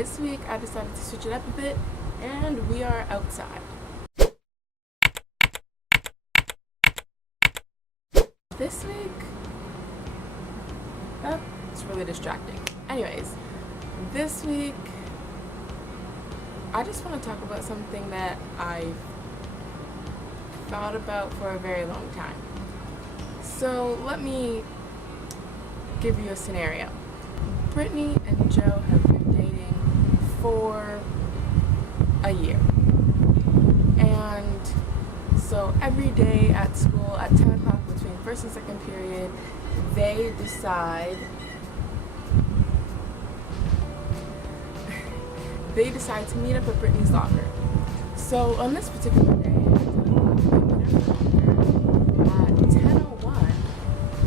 this week I decided to switch it up a bit and we are outside. This week, it's really distracting. Anyways, this week I just want to talk about something that I've thought about for a very long time. So let me give you a scenario. Brittany and Joe have been dating for a year. And so every day at school at 10 o'clock between first and second period, they decide to meet up at Brittany's locker. So on this particular day, at 10:01,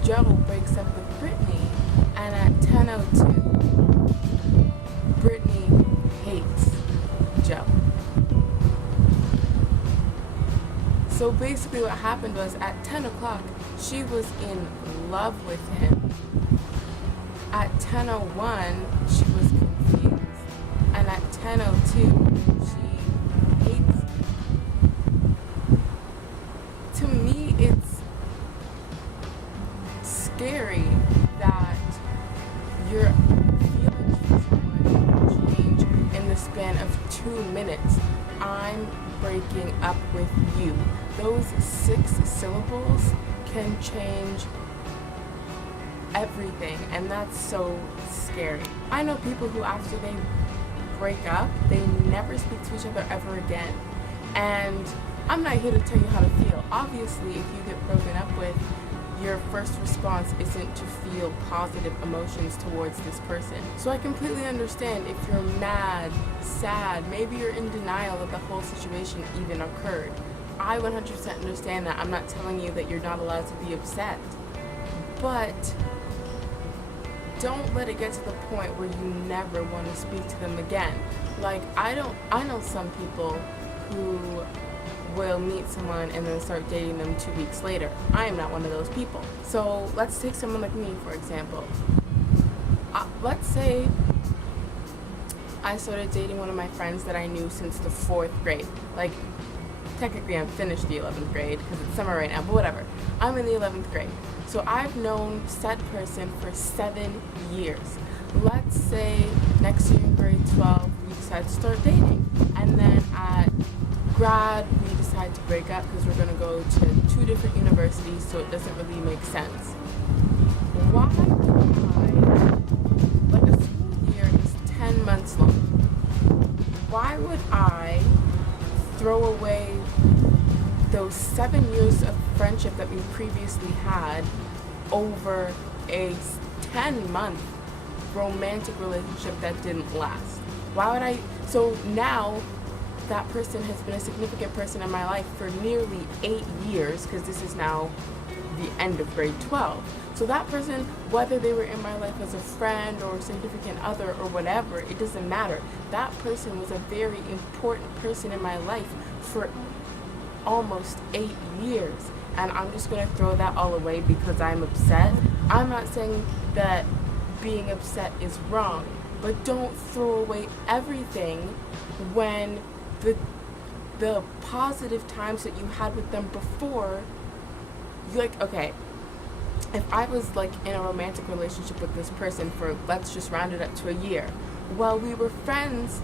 Joe breaks up with Brittany, and at 10:02, Brittany hates Joe. So basically what happened was at 10 o'clock, she was in love with him. At 10:01, she was confused. And at 10:02, she hates him. To me, it's scary that your feelings for someone change in the span of 2 minutes. I'm breaking up with you. Those 6 syllables can change everything, and that's so scary. I know people who, after they break up, they never speak to each other ever again. And I'm not here to tell you how to feel. Obviously, if you get broken up with, your first response isn't to feel positive emotions towards this person. So I completely understand if you're mad, sad, maybe you're in denial that the whole situation even occurred. I 100% understand that. I'm not telling you that you're not allowed to be upset. But don't let it get to the point where you never want to speak to them again. Like, I know some people who will meet someone and then start dating them 2 weeks later. I am not one of those people. So let's take someone like me, for example. Let's say I started dating one of my friends that I knew since the 4th grade. Like, technically I'm finished the 11th grade because it's summer right now, but whatever. I'm in the 11th grade. So I've known said person for 7 years. Let's say next year in grade 12, we decide to start dating. And then at grad, we decide to break up because we're going to go to 2 different universities, so it doesn't really make sense. Why would I, like, a school year is 10 months long. Why would I throw away those 7 years of friendship that we previously had over a 10-month romantic relationship that didn't last? Why would I? So now that person has been a significant person in my life for nearly 8 years, because this is now the end of grade 12. So that person, whether they were in my life as a friend or a significant other or whatever, it doesn't matter. That person was a very important person in my life for almost 8 years. And I'm just going to throw that all away because I'm upset. I'm not saying that being upset is wrong, but don't throw away everything when the positive times that you had with them before, you like, okay, if I was like in a romantic relationship with this person for, let's just round it up to a year, well, we were friends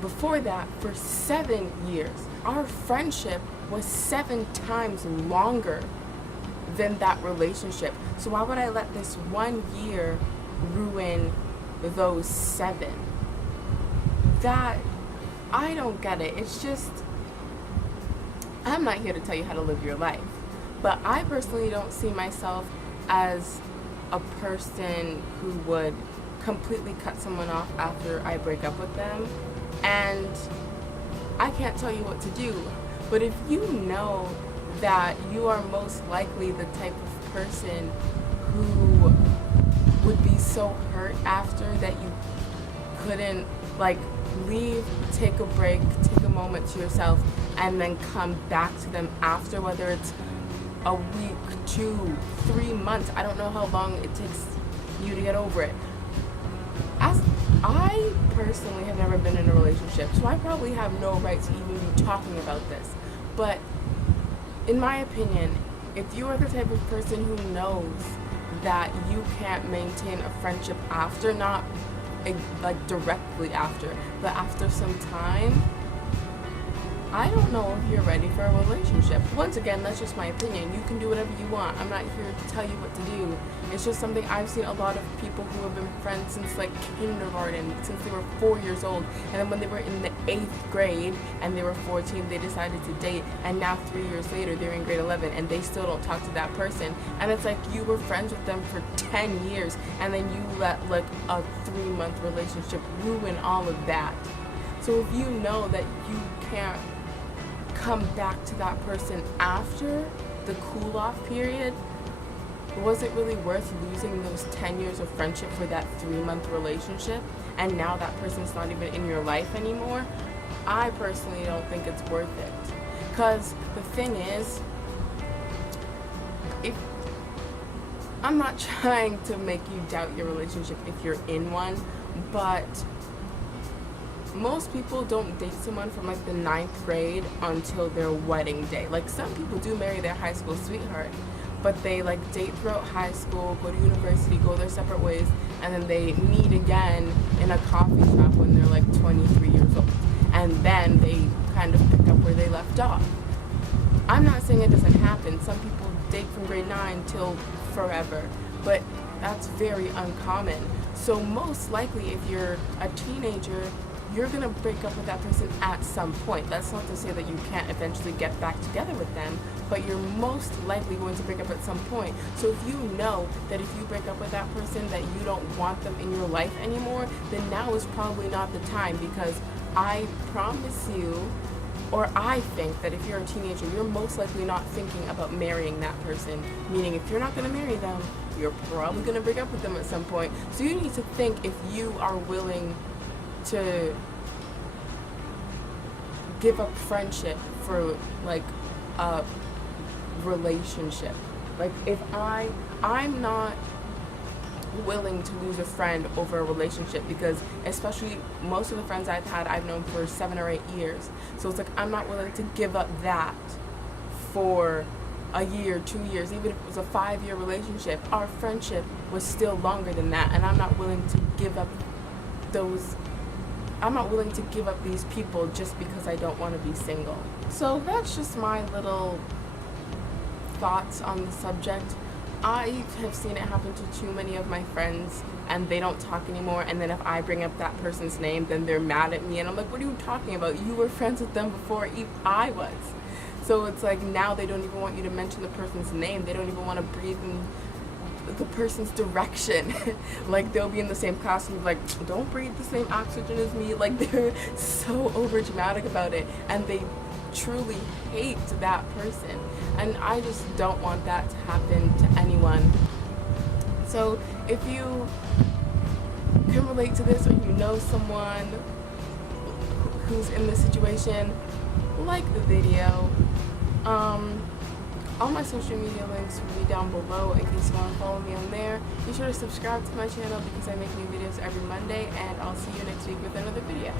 before that for 7 years. Our friendship was 7 times longer than that relationship. So why would I let this 1 year ruin those 7? That, I don't get it. It's just, I'm not here to tell you how to live your life, but I personally don't see myself as a person who would completely cut someone off after I break up with them. And I can't tell you what to do, but if you know that you are most likely the type of person who would be so hurt after that you couldn't, like, leave, take a break, take a moment to yourself, and then come back to them after, whether it's a week, 2, 3 months. I don't know how long it takes you to get over it. I personally have never been in a relationship, so I probably have no right to even be talking about this. But in my opinion, if you are the type of person who knows that you can't maintain a friendship after, not like directly after, but after some time, I don't know if you're ready for a relationship. Once again, that's just my opinion. You can do whatever you want. I'm not here to tell you what to do. It's just something I've seen a lot of people who have been friends since like kindergarten, since they were 4 years old. And then when they were in the 8th grade and they were 14, they decided to date. And now 3 years later, they're in grade 11 and they still don't talk to that person. And it's like you were friends with them for 10 years and then you let like a 3-month relationship ruin all of that. So if you know that you can't come back to that person after the cool off period, was it really worth losing those 10 years of friendship for that 3-month relationship? And now that person's not even in your life anymore? I personally don't think it's worth it. Because the thing is, if I'm not trying to make you doubt your relationship if you're in one, but most people don't date someone from like the 9th grade until their wedding day. Like some people do marry their high school sweetheart, but they like date throughout high school, go to university, go their separate ways, and then they meet again in a coffee shop when they're like 23 years old. And then they kind of pick up where they left off. I'm not saying it doesn't happen. Some people date from grade 9 till forever, but that's very uncommon. So most likely if you're a teenager, you're going to break up with that person at some point. That's not to say that you can't eventually get back together with them, but you're most likely going to break up at some point. So if you know that if you break up with that person that you don't want them in your life anymore, then now is probably not the time, because I promise you, or I think that if you're a teenager, you're most likely not thinking about marrying that person. Meaning if you're not going to marry them, you're probably going to break up with them at some point. So you need to think if you are willing to give up friendship for like a relationship. Like if I'm not willing to lose a friend over a relationship, because especially most of the friends I've had I've known for 7 or 8 years. So it's like I'm not willing to give up that for a year, 2 years. Even if it was a 5-year relationship, our friendship was still longer than that, and I'm not willing to give up these people just because I don't want to be single. So that's just my little thoughts on the subject. I have seen it happen to too many of my friends, and they don't talk anymore, and then if I bring up that person's name, then they're mad at me, and I'm like, what are you talking about? You were friends with them before I was. So it's like now they don't even want you to mention the person's name. They don't even want to breathe in the person's direction. Like they'll be in the same class and be like, don't breathe the same oxygen as me. Like they're so over dramatic about it, and they truly hate that person, and I just don't want that to happen to anyone. So if you can relate to this, or you know someone who's in this situation, like the video. All my social media links will be down below in case you want to follow me on there. Be sure to subscribe to my channel because I make new videos every Monday, and I'll see you next week with another video.